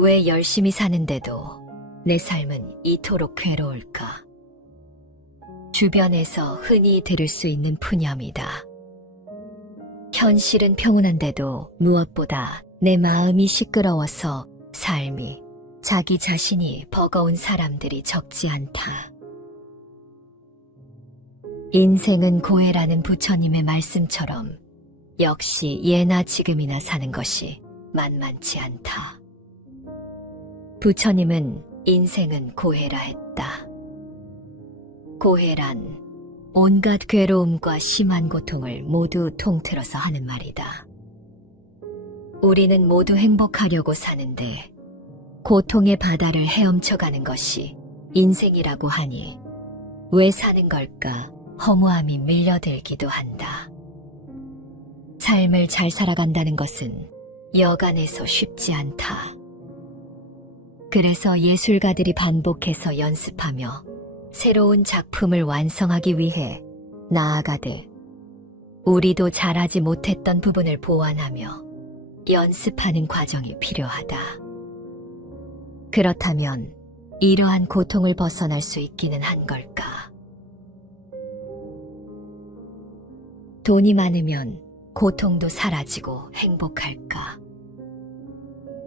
왜 열심히 사는데도 내 삶은 이토록 괴로울까? 주변에서 흔히 들을 수 있는 푸념이다. 현실은 평온한데도 무엇보다 내 마음이 시끄러워서 삶이, 자기 자신이 버거운 사람들이 적지 않다. 인생은 고해라는 부처님의 말씀처럼 역시 예나 지금이나 사는 것이 만만치 않다. 부처님은 인생은 고해라 했다. 고해란 온갖 괴로움과 심한 고통을 모두 통틀어서 하는 말이다. 우리는 모두 행복하려고 사는데 고통의 바다를 헤엄쳐가는 것이 인생이라고 하니 왜 사는 걸까 허무함이 밀려들기도 한다. 삶을 잘 살아간다는 것은 여간해서 쉽지 않다. 그래서 예술가들이 반복해서 연습하며 새로운 작품을 완성하기 위해 나아가되 우리도 잘하지 못했던 부분을 보완하며 연습하는 과정이 필요하다. 그렇다면 이러한 고통을 벗어날 수 있기는 한 걸까? 돈이 많으면 고통도 사라지고 행복할까?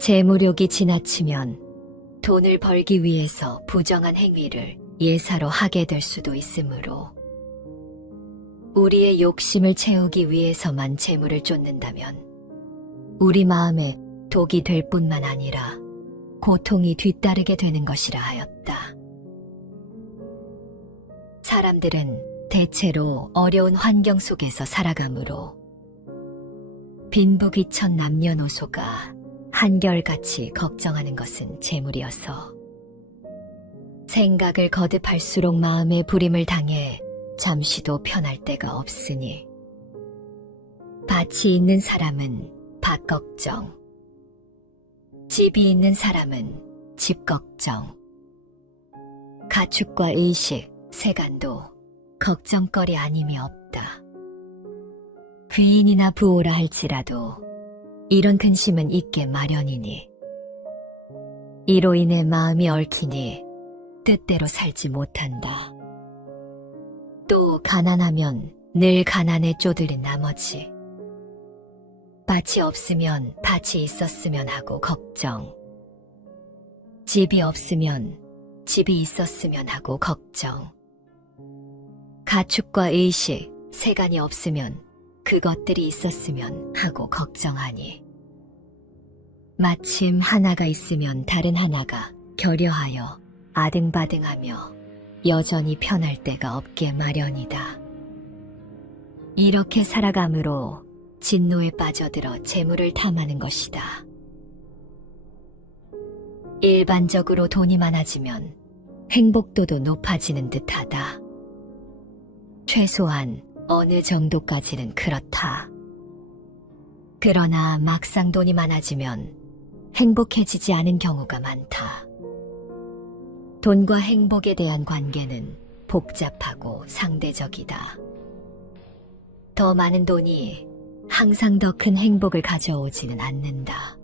재무욕이 지나치면 돈을 벌기 위해서 부정한 행위를 예사로 하게 될 수도 있으므로 우리의 욕심을 채우기 위해서만 재물을 쫓는다면 우리 마음에 독이 될 뿐만 아니라 고통이 뒤따르게 되는 것이라 하였다. 사람들은 대체로 어려운 환경 속에서 살아가므로 빈부귀천 남녀노소가 한결같이 걱정하는 것은 재물이어서 생각을 거듭할수록 마음에 불임을 당해 잠시도 편할 데가 없으니 밭이 있는 사람은 밭 걱정, 집이 있는 사람은 집 걱정, 가축과 의식, 세간도 걱정거리 아님이 없다. 귀인이나 부호라 할지라도 이런 근심은 있게 마련이니 이로 인해 마음이 얽히니 뜻대로 살지 못한다. 또 가난하면 늘 가난에 쪼들린 나머지 밭이 없으면 밭이 있었으면 하고 걱정, 집이 없으면 집이 있었으면 하고 걱정, 가축과 의식, 세간이 없으면 그것들이 있었으면 하고 걱정하니 마침 하나가 있으면 다른 하나가 결여하여 아등바등하며 여전히 편할 데가 없게 마련이다. 이렇게 살아감으로 진노에 빠져들어 재물을 탐하는 것이다. 일반적으로 돈이 많아지면 행복도도 높아지는 듯하다. 최소한 어느 정도까지는 그렇다. 그러나 막상 돈이 많아지면 행복해지지 않은 경우가 많다. 돈과 행복에 대한 관계는 복잡하고 상대적이다. 더 많은 돈이 항상 더 큰 행복을 가져오지는 않는다.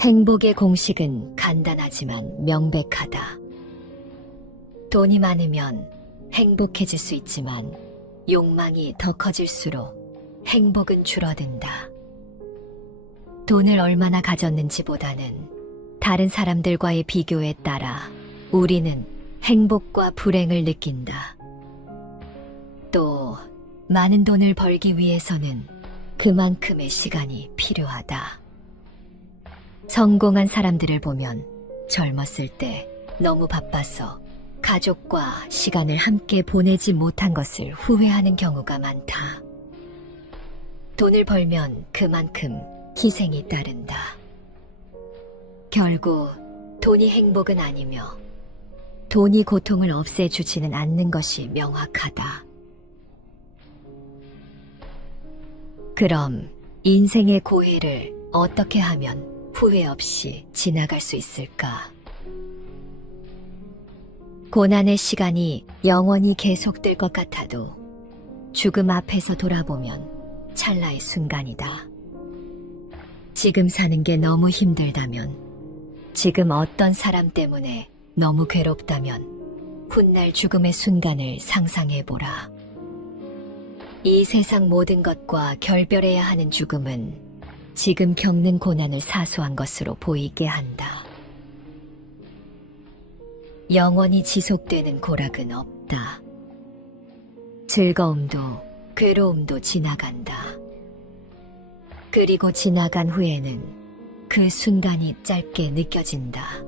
행복의 공식은 간단하지만 명백하다. 돈이 많으면 행복해질 수 있지만 욕망이 더 커질수록 행복은 줄어든다. 돈을 얼마나 가졌는지보다는 다른 사람들과의 비교에 따라 우리는 행복과 불행을 느낀다. 또 많은 돈을 벌기 위해서는 그만큼의 시간이 필요하다. 성공한 사람들을 보면 젊었을 때 너무 바빠서 가족과 시간을 함께 보내지 못한 것을 후회하는 경우가 많다. 돈을 벌면 그만큼 희생이 따른다. 결국 돈이 행복은 아니며 돈이 고통을 없애주지는 않는 것이 명확하다. 그럼 인생의 고해를 어떻게 하면 후회 없이 지나갈 수 있을까? 고난의 시간이 영원히 계속될 것 같아도 죽음 앞에서 돌아보면 찰나의 순간이다. 지금 사는 게 너무 힘들다면 지금 어떤 사람 때문에 너무 괴롭다면 훗날 죽음의 순간을 상상해보라. 이 세상 모든 것과 결별해야 하는 죽음은 지금 겪는 고난을 사소한 것으로 보이게 한다. 영원히 지속되는 고락은 없다. 즐거움도 괴로움도 지나간다. 그리고 지나간 후에는 그 순간이 짧게 느껴진다.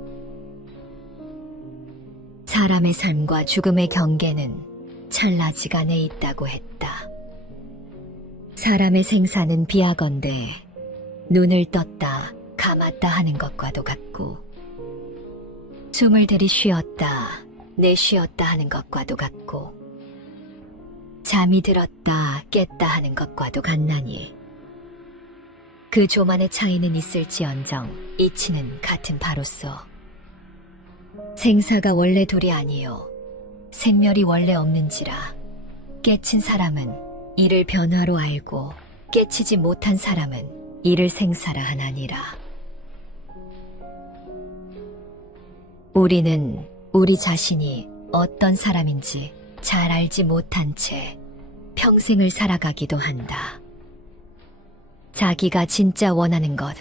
사람의 삶과 죽음의 경계는 찰나지간에 있다고 했다. 사람의 생사는 비하건대 눈을 떴다 감았다 하는 것과도 같고, 숨을 들이쉬었다 내쉬었다 하는 것과도 같고, 잠이 들었다 깼다 하는 것과도 같나니 그 조만의 차이는 있을지언정 이치는 같은 바로서 생사가 원래 둘이 아니요 생멸이 원래 없는지라 깨친 사람은 이를 변화로 알고 깨치지 못한 사람은 이를 생사라 하나니라. 우리는 우리 자신이 어떤 사람인지 잘 알지 못한 채 평생을 살아가기도 한다. 자기가 진짜 원하는 것,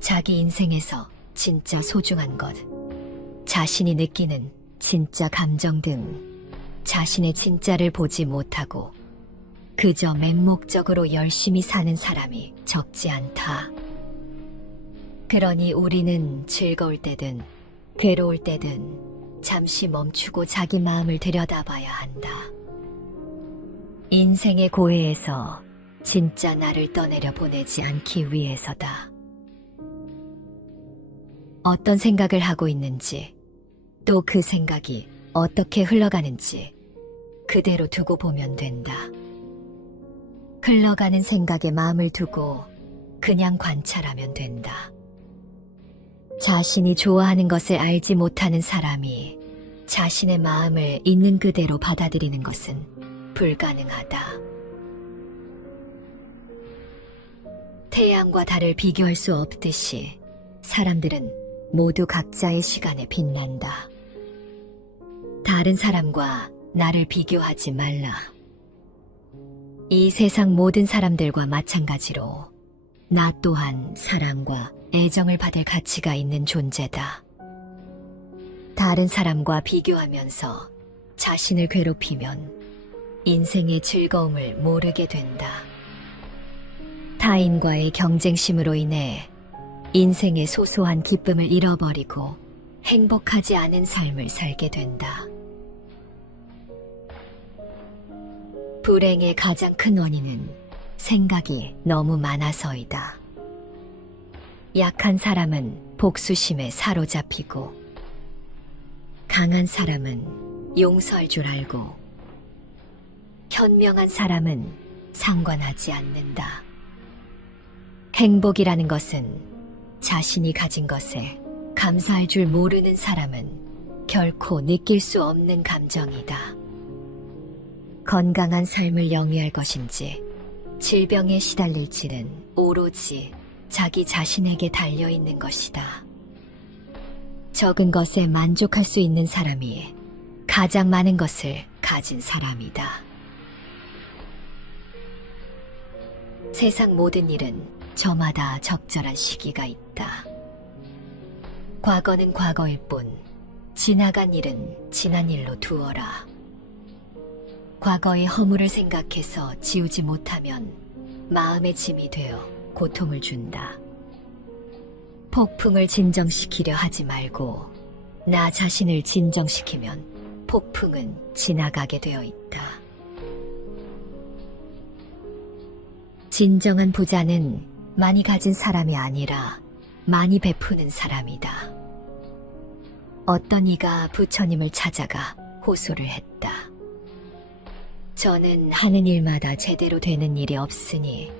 자기 인생에서 진짜 소중한 것, 자신이 느끼는 진짜 감정 등 자신의 진짜를 보지 못하고 그저 맹목적으로 열심히 사는 사람이 적지 않다. 그러니 우리는 즐거울 때든 괴로울 때든 잠시 멈추고 자기 마음을 들여다봐야 한다. 인생의 고해에서 진짜 나를 떠내려 보내지 않기 위해서다. 어떤 생각을 하고 있는지, 또 그 생각이 어떻게 흘러가는지 그대로 두고 보면 된다. 흘러가는 생각에 마음을 두고 그냥 관찰하면 된다. 자신이 좋아하는 것을 알지 못하는 사람이 자신의 마음을 있는 그대로 받아들이는 것은 불가능하다. 태양과 달을 비교할 수 없듯이 사람들은 모두 각자의 시간에 빛난다. 다른 사람과 나를 비교하지 말라. 이 세상 모든 사람들과 마찬가지로 나 또한 사랑과 애정을 받을 가치가 있는 존재다. 다른 사람과 비교하면서 자신을 괴롭히면 인생의 즐거움을 모르게 된다. 타인과의 경쟁심으로 인해 인생의 소소한 기쁨을 잃어버리고 행복하지 않은 삶을 살게 된다. 불행의 가장 큰 원인은 생각이 너무 많아서이다. 약한 사람은 복수심에 사로잡히고 강한 사람은 용서할 줄 알고 현명한 사람은 상관하지 않는다. 행복이라는 것은 자신이 가진 것에 감사할 줄 모르는 사람은 결코 느낄 수 없는 감정이다. 건강한 삶을 영위할 것인지 질병에 시달릴지는 오로지 자기 자신에게 달려있는 것이다. 적은 것에 만족할 수 있는 사람이 가장 많은 것을 가진 사람이다. 세상 모든 일은 저마다 적절한 시기가 있다. 과거는 과거일 뿐 지나간 일은 지난 일로 두어라. 과거의 허물을 생각해서 지우지 못하면 마음의 짐이 되어 고통을 준다. 폭풍을 진정시키려 하지 말고 나 자신을 진정시키면 폭풍은 지나가게 되어 있다. 진정한 부자는 많이 가진 사람이 아니라 많이 베푸는 사람이다. 어떤 이가 부처님을 찾아가 호소를 했다. 저는 하는 일마다 제대로 되는 일이 없으니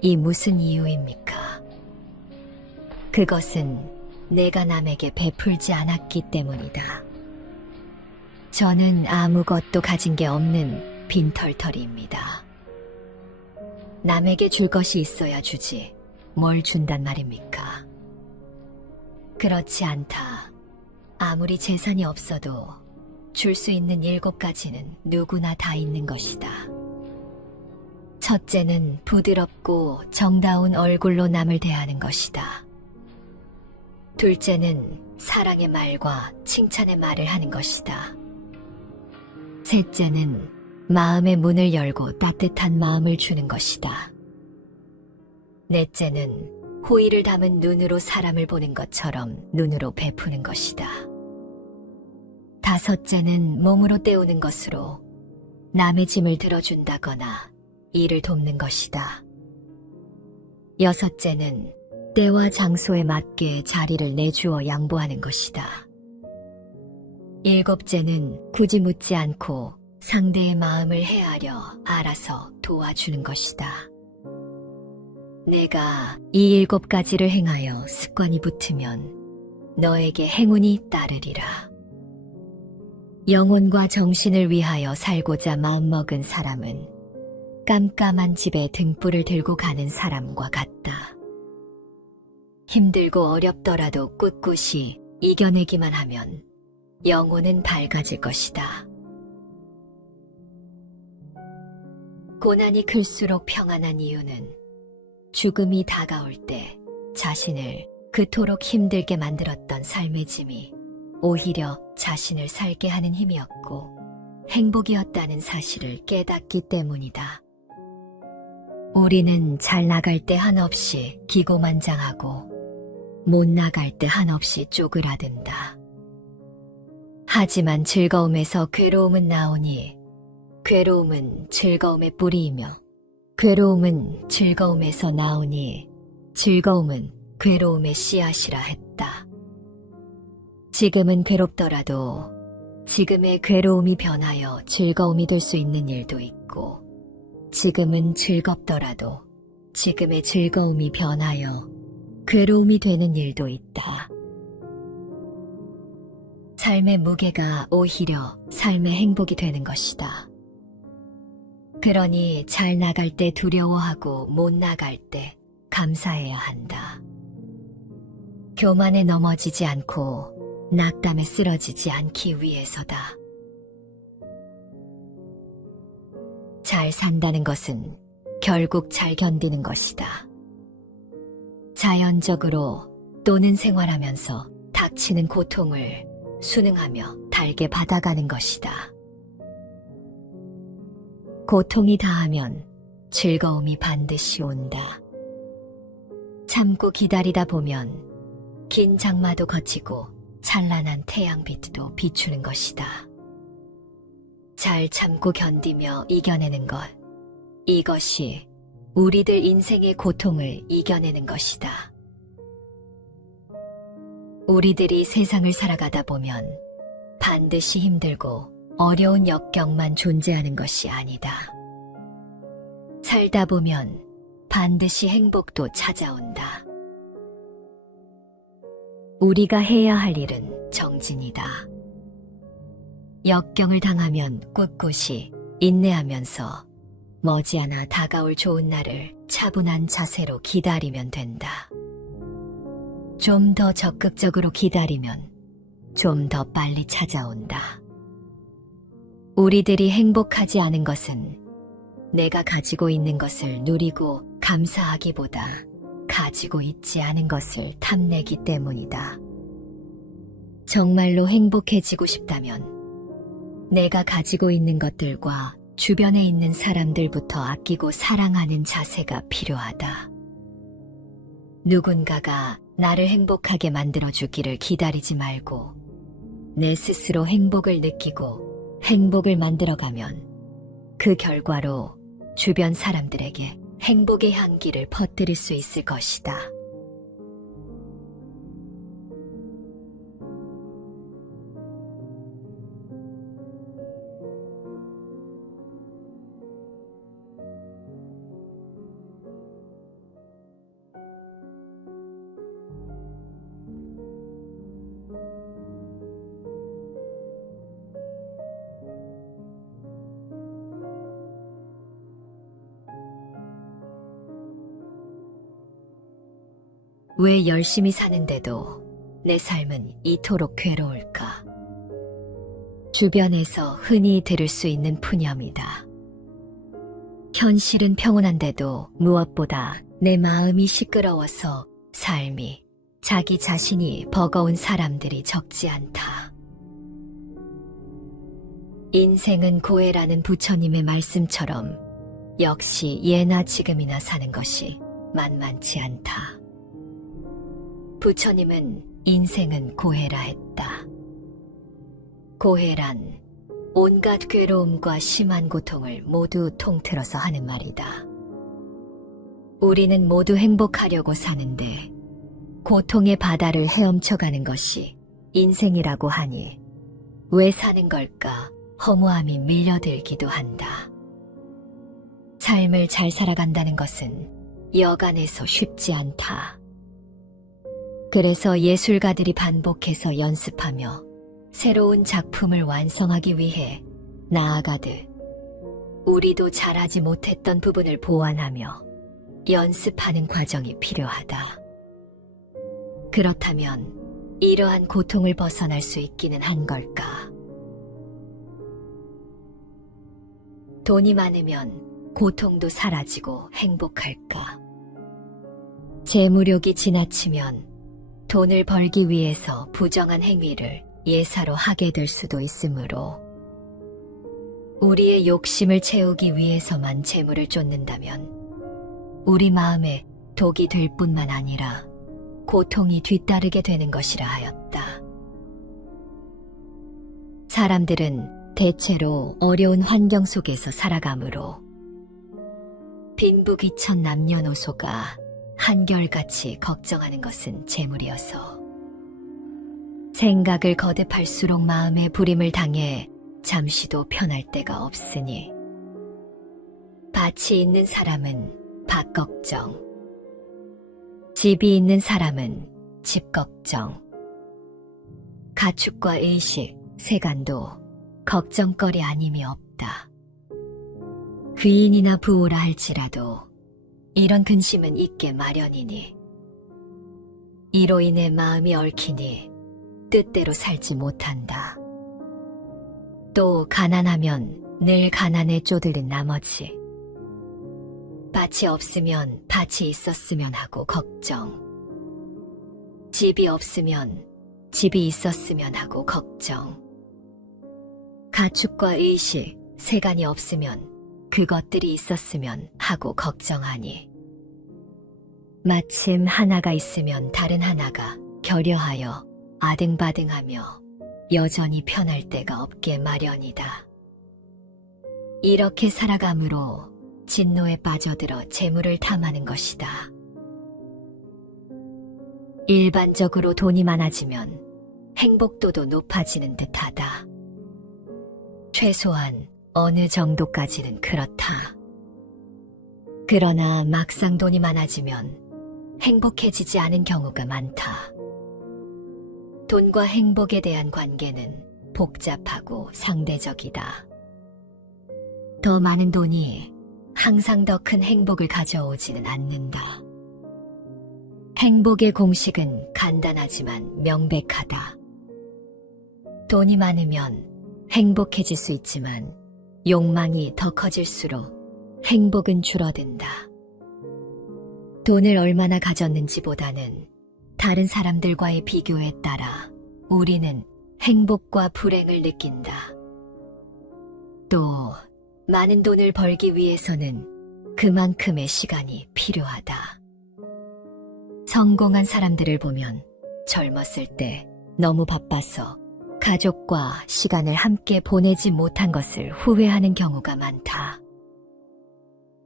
이 무슨 이유입니까? 그것은 내가 남에게 베풀지 않았기 때문이다. 저는 아무것도 가진 게 없는 빈털터리입니다. 남에게 줄 것이 있어야 주지 뭘 준단 말입니까? 그렇지 않다. 아무리 재산이 없어도 줄 수 있는 7가지는 누구나 다 있는 것이다. 첫째는 부드럽고 정다운 얼굴로 남을 대하는 것이다. 둘째는 사랑의 말과 칭찬의 말을 하는 것이다. 셋째는 마음의 문을 열고 따뜻한 마음을 주는 것이다. 넷째는 호의를 담은 눈으로 사람을 보는 것처럼 눈으로 베푸는 것이다. 다섯째는 몸으로 때우는 것으로 남의 짐을 들어준다거나 일을 돕는 것이다. 여섯째는 때와 장소에 맞게 자리를 내주어 양보하는 것이다. 일곱째는 굳이 묻지 않고 상대의 마음을 헤아려 알아서 도와주는 것이다. 내가 이 7가지를 행하여 습관이 붙으면 너에게 행운이 따르리라. 영혼과 정신을 위하여 살고자 마음먹은 사람은 깜깜한 집에 등불을 들고 가는 사람과 같다. 힘들고 어렵더라도 꿋꿋이 이겨내기만 하면 영혼은 밝아질 것이다. 고난이 클수록 평안한 이유는 죽음이 다가올 때 자신을 그토록 힘들게 만들었던 삶의 짐이 오히려 자신을 살게 하는 힘이었고 행복이었다는 사실을 깨닫기 때문이다. 우리는 잘 나갈 때 한없이 기고만장하고 못 나갈 때 한없이 쪼그라든다. 하지만 즐거움에서 괴로움은 나오니 괴로움은 즐거움의 뿌리이며 괴로움은 즐거움에서 나오니 즐거움은 괴로움의 씨앗이라 했다. 지금은 괴롭더라도 지금의 괴로움이 변하여 즐거움이 될 수 있는 일도 있고 지금은 즐겁더라도 지금의 즐거움이 변하여 괴로움이 되는 일도 있다. 삶의 무게가 오히려 삶의 행복이 되는 것이다. 그러니 잘 나갈 때 두려워하고 못 나갈 때 감사해야 한다. 교만에 넘어지지 않고 낙담에 쓰러지지 않기 위해서다. 잘 산다는 것은 결국 잘 견디는 것이다. 자연적으로 또는 생활하면서 닥치는 고통을 순응하며 달게 받아가는 것이다. 고통이 다하면 즐거움이 반드시 온다. 참고 기다리다 보면 긴 장마도 거치고 찬란한 태양빛도 비추는 것이다. 잘 참고 견디며 이겨내는 것, 이것이 우리들 인생의 고통을 이겨내는 것이다. 우리들이 세상을 살아가다 보면 반드시 힘들고 어려운 역경만 존재하는 것이 아니다. 살다 보면 반드시 행복도 찾아온다. 우리가 해야 할 일은 정진이다. 역경을 당하면 꿋꿋이 인내하면서 머지않아 다가올 좋은 날을 차분한 자세로 기다리면 된다. 좀 더 적극적으로 기다리면 좀 더 빨리 찾아온다. 우리들이 행복하지 않은 것은 내가 가지고 있는 것을 누리고 감사하기보다 가지고 있지 않은 것을 탐내기 때문이다. 정말로 행복해지고 싶다면 내가 가지고 있는 것들과 주변에 있는 사람들부터 아끼고 사랑하는 자세가 필요하다. 누군가가 나를 행복하게 만들어주기를 기다리지 말고 내 스스로 행복을 느끼고 행복을 만들어가면 그 결과로 주변 사람들에게 행복의 향기를 퍼뜨릴 수 있을 것이다. 왜 열심히 사는데도 내 삶은 이토록 괴로울까? 주변에서 흔히 들을 수 있는 푸념이다. 현실은 평온한데도 무엇보다 내 마음이 시끄러워서 삶이, 자기 자신이 버거운 사람들이 적지 않다. 인생은 고해라는 부처님의 말씀처럼 역시 예나 지금이나 사는 것이 만만치 않다. 부처님은 인생은 고해라 했다. 고해란 온갖 괴로움과 심한 고통을 모두 통틀어서 하는 말이다. 우리는 모두 행복하려고 사는데 고통의 바다를 헤엄쳐가는 것이 인생이라고 하니 왜 사는 걸까 허무함이 밀려들기도 한다. 삶을 잘 살아간다는 것은 여간해서 쉽지 않다. 그래서 예술가들이 반복해서 연습하며 새로운 작품을 완성하기 위해 나아가듯 우리도 잘하지 못했던 부분을 보완하며 연습하는 과정이 필요하다. 그렇다면 이러한 고통을 벗어날 수 있기는 한 걸까? 돈이 많으면 고통도 사라지고 행복할까? 재무력이 지나치면 돈을 벌기 위해서 부정한 행위를 예사로 하게 될 수도 있으므로 우리의 욕심을 채우기 위해서만 재물을 쫓는다면 우리 마음에 독이 될 뿐만 아니라 고통이 뒤따르게 되는 것이라 하였다. 사람들은 대체로 어려운 환경 속에서 살아가므로 빈부귀천 남녀노소가 한결같이 걱정하는 것은 재물이어서 생각을 거듭할수록 마음에 불임을 당해 잠시도 편할 때가 없으니 밭이 있는 사람은 밭 걱정, 집이 있는 사람은 집 걱정, 가축과 의식, 세간도 걱정거리 아님이 없다. 귀인이나 부호라 할지라도 이런 근심은 있게 마련이니 이로 인해 마음이 얽히니 뜻대로 살지 못한다. 또 가난하면 늘 가난에 쪼들린 나머지 밭이 없으면 밭이 있었으면 하고 걱정, 집이 없으면 집이 있었으면 하고 걱정, 가축과 의식, 세간이 없으면 그것들이 있었으면 하고 걱정하니 마침 하나가 있으면 다른 하나가 결여하여 아등바등하며 여전히 편할 때가 없게 마련이다. 이렇게 살아감으로 진노에 빠져들어 재물을 탐하는 것이다. 일반적으로 돈이 많아지면 행복도도 높아지는 듯하다. 최소한 어느 정도까지는 그렇다. 그러나 막상 돈이 많아지면 행복해지지 않은 경우가 많다. 돈과 행복에 대한 관계는 복잡하고 상대적이다. 더 많은 돈이 항상 더 큰 행복을 가져오지는 않는다. 행복의 공식은 간단하지만 명백하다. 돈이 많으면 행복해질 수 있지만 욕망이 더 커질수록 행복은 줄어든다. 돈을 얼마나 가졌는지보다는 다른 사람들과의 비교에 따라 우리는 행복과 불행을 느낀다. 또 많은 돈을 벌기 위해서는 그만큼의 시간이 필요하다. 성공한 사람들을 보면 젊었을 때 너무 바빠서 가족과 시간을 함께 보내지 못한 것을 후회하는 경우가 많다.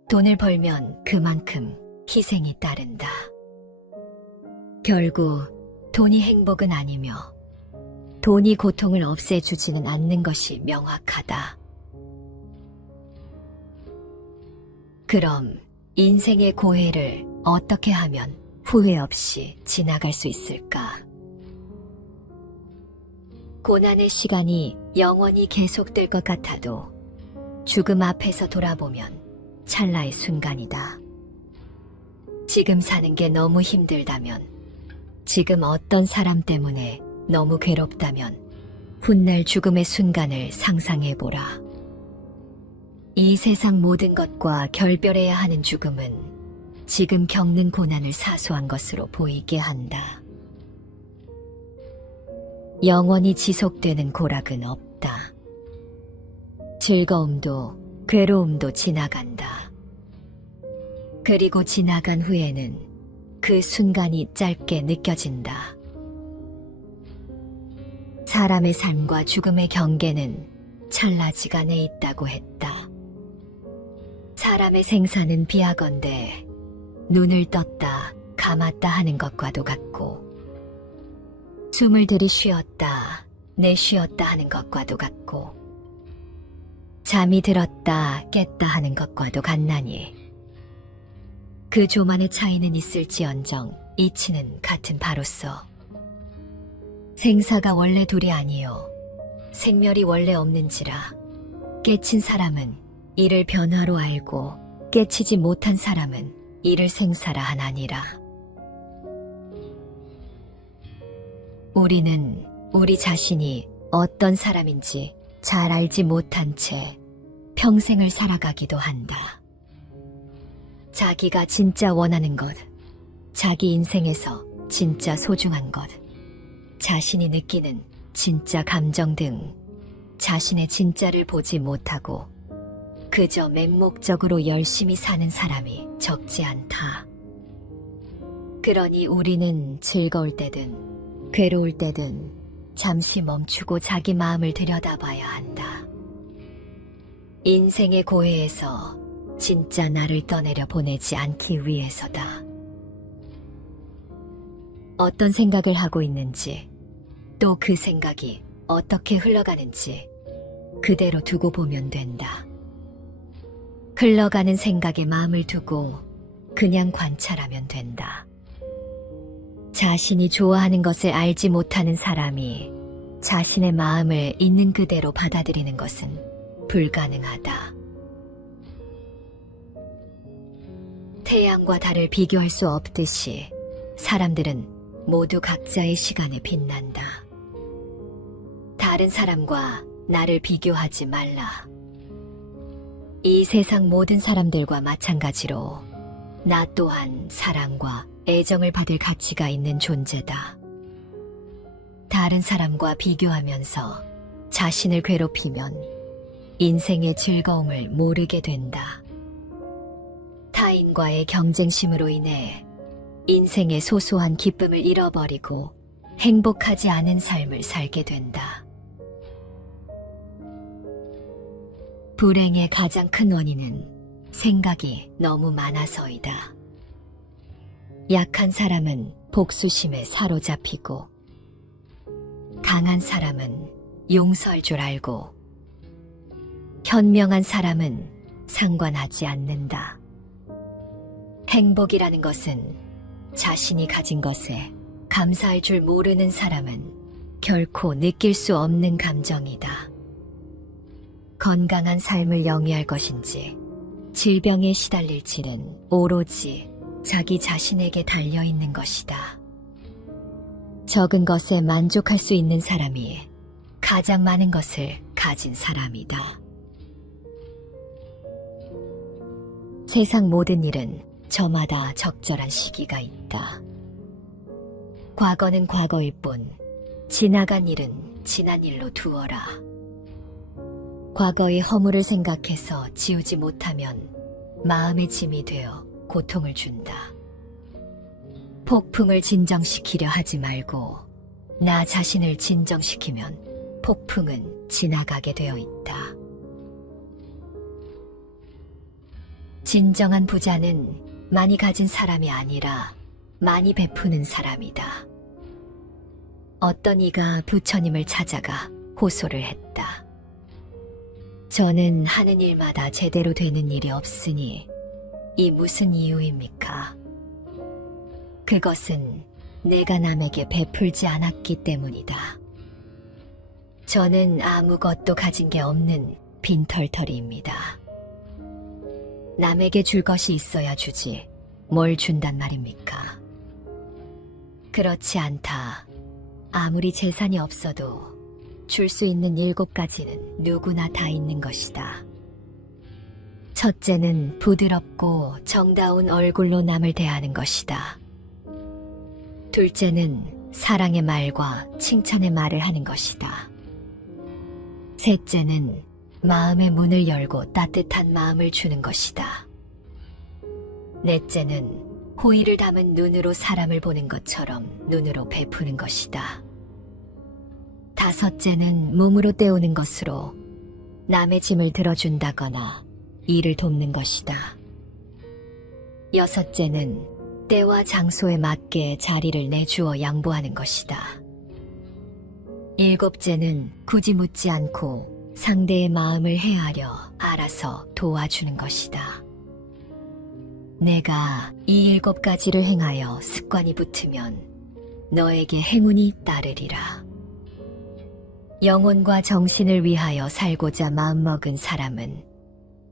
돈을 벌면 그만큼 희생이 따른다. 결국 돈이 행복은 아니며 돈이 고통을 없애주지는 않는 것이 명확하다. 그럼 인생의 고해를 어떻게 하면 후회 없이 지나갈 수 있을까? 고난의 시간이 영원히 계속될 것 같아도 죽음 앞에서 돌아보면 찰나의 순간이다. 지금 사는 게 너무 힘들다면 지금 어떤 사람 때문에 너무 괴롭다면 훗날 죽음의 순간을 상상해보라. 이 세상 모든 것과 결별해야 하는 죽음은 지금 겪는 고난을 사소한 것으로 보이게 한다. 영원히 지속되는 고락은 없다. 즐거움도 괴로움도 지나간다. 그리고 지나간 후에는 그 순간이 짧게 느껴진다. 사람의 삶과 죽음의 경계는 찰나지간에 있다고 했다. 사람의 생사는 비하건대 눈을 떴다 감았다 하는 것과도 같고, 숨을 들이쉬었다 내쉬었다 하는 것과도 같고, 잠이 들었다 깼다 하는 것과도 같나니 그 조만의 차이는 있을지언정 이치는 같은 바로서 생사가 원래 둘이 아니요 생멸이 원래 없는지라, 깨친 사람은 이를 변화로 알고 깨치지 못한 사람은 이를 생사라 하나니라. 우리는 우리 자신이 어떤 사람인지 잘 알지 못한 채 평생을 살아가기도 한다. 자기가 진짜 원하는 것, 자기 인생에서 진짜 소중한 것, 자신이 느끼는 진짜 감정 등 자신의 진짜를 보지 못하고 그저 맹목적으로 열심히 사는 사람이 적지 않다. 그러니 우리는 즐거울 때든 괴로울 때든 잠시 멈추고 자기 마음을 들여다봐야 한다. 인생의 고해에서 진짜 나를 떠내려 보내지 않기 위해서다. 어떤 생각을 하고 있는지, 또 그 생각이 어떻게 흘러가는지 그대로 두고 보면 된다. 흘러가는 생각에 마음을 두고 그냥 관찰하면 된다. 자신이 좋아하는 것을 알지 못하는 사람이 자신의 마음을 있는 그대로 받아들이는 것은 불가능하다. 태양과 달을 비교할 수 없듯이 사람들은 모두 각자의 시간에 빛난다. 다른 사람과 나를 비교하지 말라. 이 세상 모든 사람들과 마찬가지로 나 또한 사랑과 애정을 받을 가치가 있는 존재다. 다른 사람과 비교하면서 자신을 괴롭히면 인생의 즐거움을 모르게 된다. 타인과의 경쟁심으로 인해 인생의 소소한 기쁨을 잃어버리고 행복하지 않은 삶을 살게 된다. 불행의 가장 큰 원인은 생각이 너무 많아서이다. 약한 사람은 복수심에 사로잡히고, 강한 사람은 용서할 줄 알고, 현명한 사람은 상관하지 않는다. 행복이라는 것은 자신이 가진 것에 감사할 줄 모르는 사람은 결코 느낄 수 없는 감정이다. 건강한 삶을 영위할 것인지 질병에 시달릴지는 오로지 자기 자신에게 달려있는 것이다. 적은 것에 만족할 수 있는 사람이 가장 많은 것을 가진 사람이다. 세상 모든 일은 저마다 적절한 시기가 있다. 과거는 과거일 뿐 지나간 일은 지난 일로 두어라. 과거의 허물을 생각해서 지우지 못하면 마음의 짐이 되어 고통을 준다. 폭풍을 진정시키려 하지 말고 나 자신을 진정시키면 폭풍은 지나가게 되어 있다. 진정한 부자는 많이 가진 사람이 아니라 많이 베푸는 사람이다. 어떤 이가 부처님을 찾아가 호소를 했다. 저는 하는 일마다 제대로 되는 일이 없으니 이 무슨 이유입니까? 그것은 내가 남에게 베풀지 않았기 때문이다. 저는 아무것도 가진 게 없는 빈털터리입니다. 남에게 줄 것이 있어야 주지 뭘 준단 말입니까? 그렇지 않다. 아무리 재산이 없어도 줄 수 있는 7가지는 누구나 다 있는 것이다. 첫째는 부드럽고 정다운 얼굴로 남을 대하는 것이다. 둘째는 사랑의 말과 칭찬의 말을 하는 것이다. 셋째는 마음의 문을 열고 따뜻한 마음을 주는 것이다. 넷째는 호의를 담은 눈으로 사람을 보는 것처럼 눈으로 베푸는 것이다. 다섯째는 몸으로 때우는 것으로 남의 짐을 들어준다거나 일을 돕는 것이다. 여섯째는 때와 장소에 맞게 자리를 내주어 양보하는 것이다. 일곱째는 굳이 묻지 않고 상대의 마음을 헤아려 알아서 도와주는 것이다. 내가 이 7가지를 행하여 습관이 붙으면 너에게 행운이 따르리라. 영혼과 정신을 위하여 살고자 마음먹은 사람은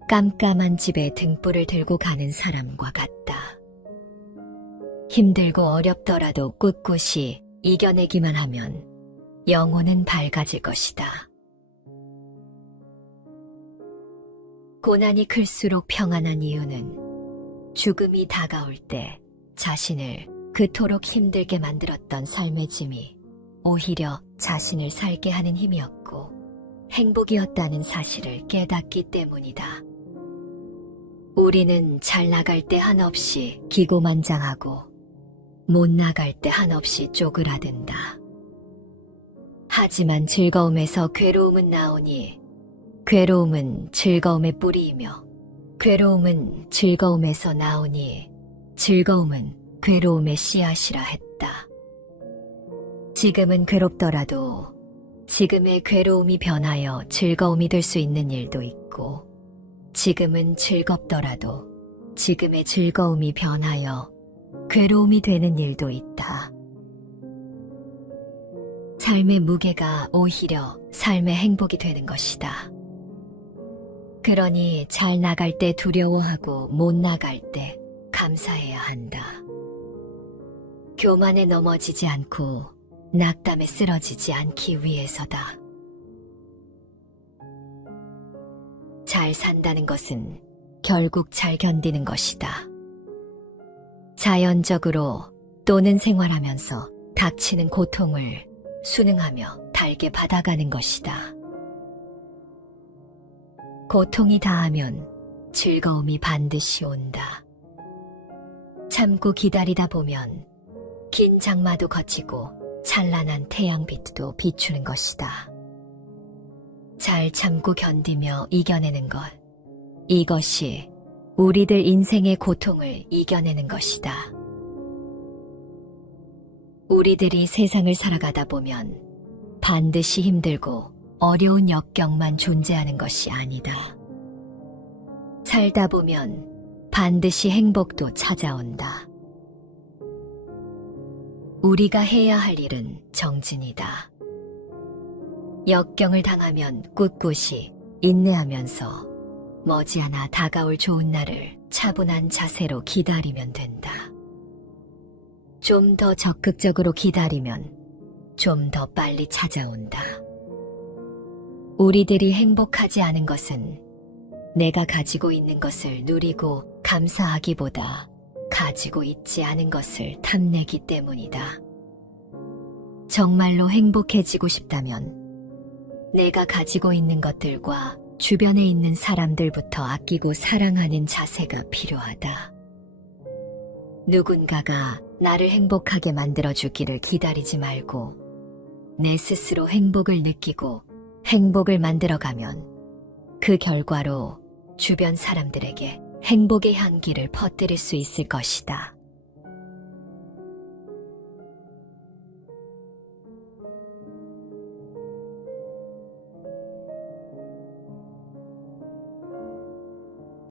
깜깜한 집에 등불을 들고 가는 사람과 같다. 힘들고 어렵더라도 꿋꿋이 이겨내기만 하면 영혼은 밝아질 것이다. 고난이 클수록 평안한 이유는 죽음이 다가올 때 자신을 그토록 힘들게 만들었던 삶의 짐이 오히려 자신을 살게 하는 힘이었고 행복이었다는 사실을 깨닫기 때문이다. 우리는 잘 나갈 때 한없이 기고만장하고 못 나갈 때 한없이 쪼그라든다. 하지만 즐거움에서 괴로움은 나오니 괴로움은 즐거움의 뿌리이며 괴로움은 즐거움에서 나오니 즐거움은 괴로움의 씨앗이라 했다. 지금은 괴롭더라도 지금의 괴로움이 변하여 즐거움이 될 수 있는 일도 있고 지금은 즐겁더라도 지금의 즐거움이 변하여 괴로움이 되는 일도 있다. 삶의 무게가 오히려 삶의 행복이 되는 것이다. 그러니 잘 나갈 때 두려워하고 못 나갈 때 감사해야 한다. 교만에 넘어지지 않고 낙담에 쓰러지지 않기 위해서다. 잘 산다는 것은 결국 잘 견디는 것이다. 자연적으로 또는 생활하면서 닥치는 고통을 순응하며 달게 받아가는 것이다. 고통이 다하면 즐거움이 반드시 온다. 참고 기다리다 보면 긴 장마도 거치고 찬란한 태양빛도 비추는 것이다. 잘 참고 견디며 이겨내는 것, 이것이 우리들 인생의 고통을 이겨내는 것이다. 우리들이 세상을 살아가다 보면 반드시 힘들고 어려운 역경만 존재하는 것이 아니다. 살다 보면 반드시 행복도 찾아온다. 우리가 해야 할 일은 정진이다. 역경을 당하면 꿋꿋이 인내하면서 머지않아 다가올 좋은 날을 차분한 자세로 기다리면 된다. 좀 더 적극적으로 기다리면 좀 더 빨리 찾아온다. 우리들이 행복하지 않은 것은 내가 가지고 있는 것을 누리고 감사하기보다 가지고 있지 않은 것을 탐내기 때문이다. 정말로 행복해지고 싶다면 내가 가지고 있는 것들과 주변에 있는 사람들부터 아끼고 사랑하는 자세가 필요하다. 누군가가 나를 행복하게 만들어주기를 기다리지 말고 내 스스로 행복을 느끼고 행복을 만들어가면 그 결과로 주변 사람들에게 행복의 향기를 퍼뜨릴 수 있을 것이다.